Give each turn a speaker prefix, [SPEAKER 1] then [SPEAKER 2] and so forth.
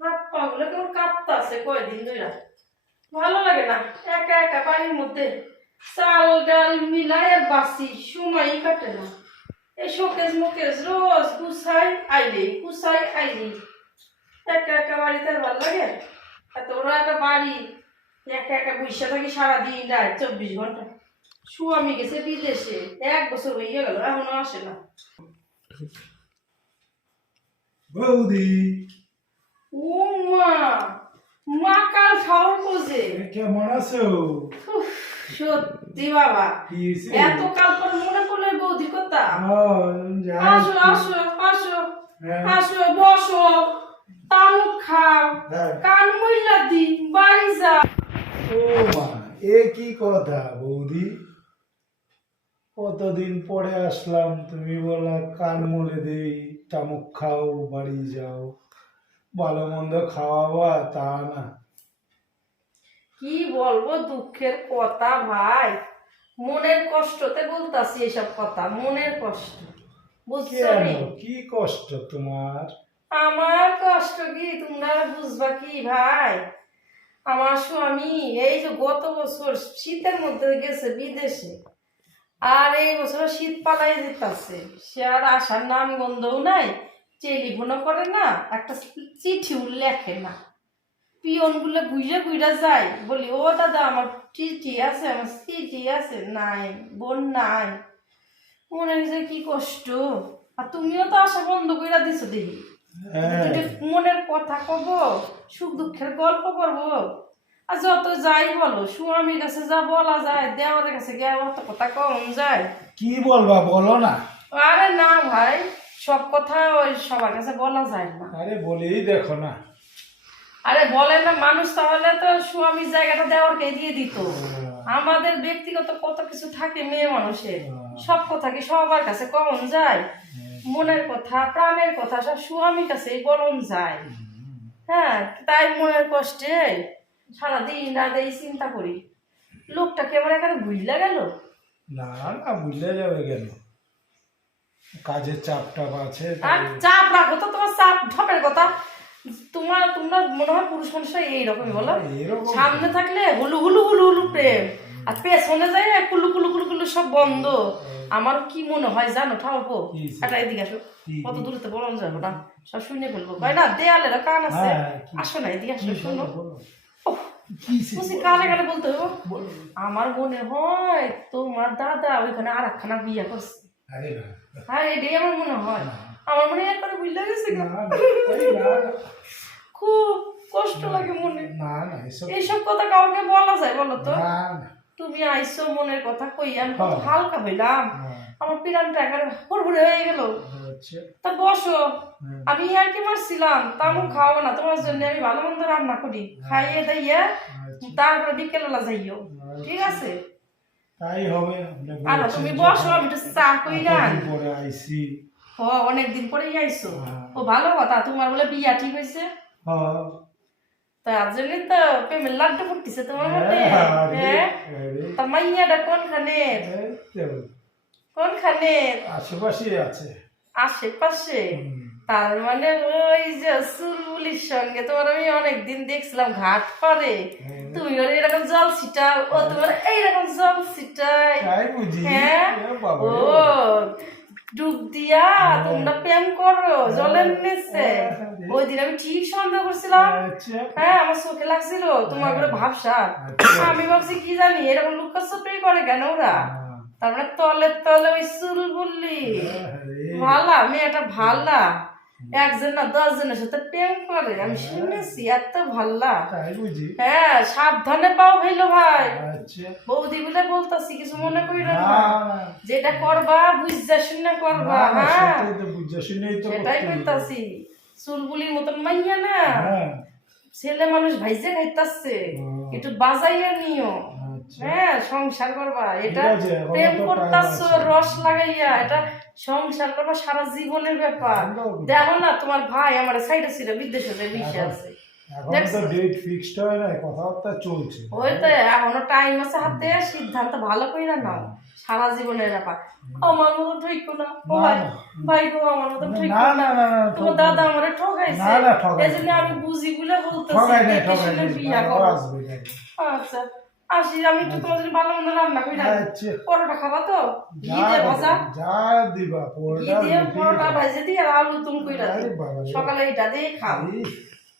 [SPEAKER 1] হাত পা গুলো কেমন কাঁপতাছে কয়দিন ধরে ভালো লাগে না একা একা বাড়ির মধ্যে চাল ডাল মিলাই আর বাসি সময়ই কাটে না এই শোকেজ মোকেজ রোজ গুছাই আইলে গুছাই আইলি একা একা বাড়িতে আর ভালো লাগে এত বড় একটা বাড়ি একা একা বসে থাকি সারাদিন রাত চব্বিশ ঘণ্টা স্বামী গেছে বিদেশে এক বছর হয়ে গেল এখনও আসে না
[SPEAKER 2] বৌদি।
[SPEAKER 1] ও মা মা কাল
[SPEAKER 2] কেমন আছো?
[SPEAKER 1] সত্যি বাবা। এত কাল পর মনে পড়লে বৌদি কথা। আসো আসো আসো
[SPEAKER 2] হ্যাঁ,
[SPEAKER 1] আসো বসো। তামুক খাও।
[SPEAKER 2] হ্যাঁ।
[SPEAKER 1] কান মইলা দি বাড়ি যা।
[SPEAKER 2] ও মা এ কি কথা বৌদি? কতদিন পরে আসলাম তুমি বলা কান মলে দেই তামুক খাও বাড়ি যাও ভালো মন্দ খাওয়াবা তা না।
[SPEAKER 1] কি বলব দুঃখের কথা ভাই? মনের কষ্টতে বলতাছি এসব কথা মনের কষ্ট। বুঝছ
[SPEAKER 2] কি কষ্ট তোমার?
[SPEAKER 1] আমার কষ্ট কি? তোমরা বুঝবা কি ভাই? আমার স্বামী এই যে গত বছর শীতের মধ্যে গেছে বিদেশে। আর এই বছর শীত পালাই যেতেছে। সে আর আসার নাম গন্ধও নাই টেলিফোনও করে না একটা চিঠিও লেখে না। পিয়নগুলো ঘুরে ঘুরে যায় বলি ও দাদা আমার চিঠি আছে আমার চিঠি আছে নাই বোন নাই। মনে হয়েছে কি কষ্ট। আর তুমিও তো আসা বন্ধ করে দিছো দেখি।
[SPEAKER 2] হ্যাঁ।
[SPEAKER 1] মনের কথা কব সুখ দুঃখের গল্প করব। আর যত যাই বলো স্বামীর কাছে যা বলা যায় দেওয়ারের কাছে গিয়ে অত কথা কম যায়।
[SPEAKER 2] কি বলবা বলো না।
[SPEAKER 1] আরে না ভাই সব কথা ওই সবার কাছে বলা যায় না।
[SPEAKER 2] আরে বলেই দেখো না।
[SPEAKER 1] আরে বলে না মানুষ তাহলে তো স্বামীর জায়গাটা দেওয়ারকে দিয়ে দিত। আমাদের ব্যক্তিগত কত কিছু থাকে মেয়ে মানুষের। সব কথা কি সবার কাছে কম যায়? মনের কথা প্রাণের কথা সব স্বামীর কাছেই বলন যায়। হ্যাঁ তাই মনের কষ্টে সারাদিন রাত এই চিন্তা করি। লোকটা কি আমার এখানে ভুইলা গেল?
[SPEAKER 2] না না বুঝলে যাবে কেন? কাজের চাপ টাপ আছে
[SPEAKER 1] আর চাপ রাখো তো তোমার চাপ ঢপের কথা। তোমার তোমরা মনে হয় পুরুষ মানুষরা এইরকমই বলো। সামনে থাকলে হুলু হুলু হুলু হুলু প্রেম। আর পেছনে যায় কুলু কুলু কুলু কুলু সব বন্ধ। আমার কি মনে হয় জানো
[SPEAKER 2] সে?
[SPEAKER 1] একটা এদিকে আসো। কত দূরে তো বলন যাব না। সব শুনে ফেলব। না দেয়ালের কান আছে।
[SPEAKER 2] হ্যাঁ,
[SPEAKER 1] আসো না এদিকে আসো শোনো। বলতে আমার মনে হয় তোমার দাদা ওইখানে আর একখানা বিয়ে করছে। হ্যাঁ এটাই আমার মনে হয়। আমার মনে হয় একবার বুঝলে গেছে খুব কষ্ট লাগে মনে। এইসব কথা কাউকে বলা যায় বলো তো?
[SPEAKER 2] না,
[SPEAKER 1] তুমি আইসো মনের কথা কই আমি কত
[SPEAKER 2] হ্যাঁ।
[SPEAKER 1] হালকা হইলাম।
[SPEAKER 2] না,
[SPEAKER 1] আমার পিরানটা একেবারে হুড়হুড়ে হয়ে গেল। তা বসো। আমি আর কি মারছিলাম? তামু খাওয়াবো না তোমার জন্য আমি ভালো মন্দ রান্না করি। খাইয়ে দাইয়ে
[SPEAKER 2] আচ্ছা,
[SPEAKER 3] তারপরে বিকেলবেলা যাইও। ঠিক আছে?
[SPEAKER 2] তাই হবে।
[SPEAKER 1] আর তুমি বসো আমি একটু চা
[SPEAKER 2] এতদিন পরে আইসি।
[SPEAKER 1] ও অনেকদিন পরেই
[SPEAKER 2] হ্যাঁ।
[SPEAKER 1] ও ভালো কথা তোমার বলে বিয়া ঠিক হয়েছে?
[SPEAKER 2] হ্যাঁ,
[SPEAKER 1] তার জন্য তো প্রেমের লাড্ডু ফুটতেছে তোমার মধ্যে
[SPEAKER 2] হ্যাঁ,
[SPEAKER 1] হ্যাঁ?
[SPEAKER 2] আরে,
[SPEAKER 1] তা মাইয়াটা কোনখানে
[SPEAKER 2] এই তো,
[SPEAKER 1] কোনখানে
[SPEAKER 2] আশেপাশে আছে।
[SPEAKER 1] আশেপাশে? তার মানে ওই যে সুলবুলির সঙ্গে তোমার আমি অনেকদিন দেখছিলাম ঘাট পারে তুমি ওর এরকম জল ছিটাও ও তোমার এইরকম জল ছিটাই হ্যাঁ? ও। ডুব দিয়া তোমরা প্রেম করো জলের নিচে
[SPEAKER 2] হ্যাঁ।
[SPEAKER 1] ওই দিন আমি ঠিক সন্দেহ করছিলাম।
[SPEAKER 2] আচ্ছা।
[SPEAKER 1] হ্যাঁ আমার চোখে লাগছিল তোমার করে ভাবসা।
[SPEAKER 2] আচ্ছা।
[SPEAKER 1] আমি ভাবছি কি জানি এরকম লুকা চুপড়ি করে কেন ওরা?
[SPEAKER 2] হ্যাঁ,
[SPEAKER 1] তারপরে তলে তলে ওই চুল বললি ভালা মেয়েটা ভালা। একজন না দশ জনের সাথে প্রেম করে আমি শুনেছি এত ভাল্লা। হ্যাঁ সাবধানে পাও ভাইলো ভাই।
[SPEAKER 2] আচ্ছা।
[SPEAKER 1] বৌদি বলে বলতাছি কিছু মনে করি না যেটা করবা বুঝা শুনে করবা হ্যাঁ।
[SPEAKER 2] সেটাই তো বুঝে শুনেই তো
[SPEAKER 1] সেটাই
[SPEAKER 2] করতে হবে।
[SPEAKER 1] কইতাছি। চুলবুলির মতন মাইয়া না।
[SPEAKER 2] হ্যাঁ,
[SPEAKER 1] ছেলে মানুষ ভাইজে খাইতাছে। একটু বাজাইয়া নিও।
[SPEAKER 2] আচ্ছা।
[SPEAKER 1] হ্যাঁ সংসার করবা। এটা প্রেম করতাছো রস লাগাইয়া। এটা সংসার করবা সারা জীবনের ব্যাপার। দেখো না তোমার ভাই আমার সাইডে ছিল বিদেশে যে
[SPEAKER 2] এখন-
[SPEAKER 1] আছে। সিদ্ধান্ত ভালো নাও। সারা জীবনের ব্যাপার। আমার মতো ঠিক না। ভাই ভাই গো আমার মতো ঠিক
[SPEAKER 2] না
[SPEAKER 1] তোমার দাদা আমারে ঠকাইছে। এই জন্য আমি বুঝি বলে বলতেছি। আচ্ছা। আসি আমি একটু তোমার জন্য ভালো মন্দ রান্না করে
[SPEAKER 2] আচ্ছা
[SPEAKER 1] পরোটা খাবা তো? ঘি
[SPEAKER 2] যা
[SPEAKER 1] দিয়ে ভাজা।
[SPEAKER 2] যা দিবা
[SPEAKER 1] ঘি
[SPEAKER 2] পরোটা
[SPEAKER 1] দিয়ে
[SPEAKER 2] রুটি।
[SPEAKER 1] পরোটা ভাজে দিয়ে আর আলু তুম করে
[SPEAKER 2] আরে
[SPEAKER 1] সকালে এটা দিয়ে খাও।
[SPEAKER 2] এই,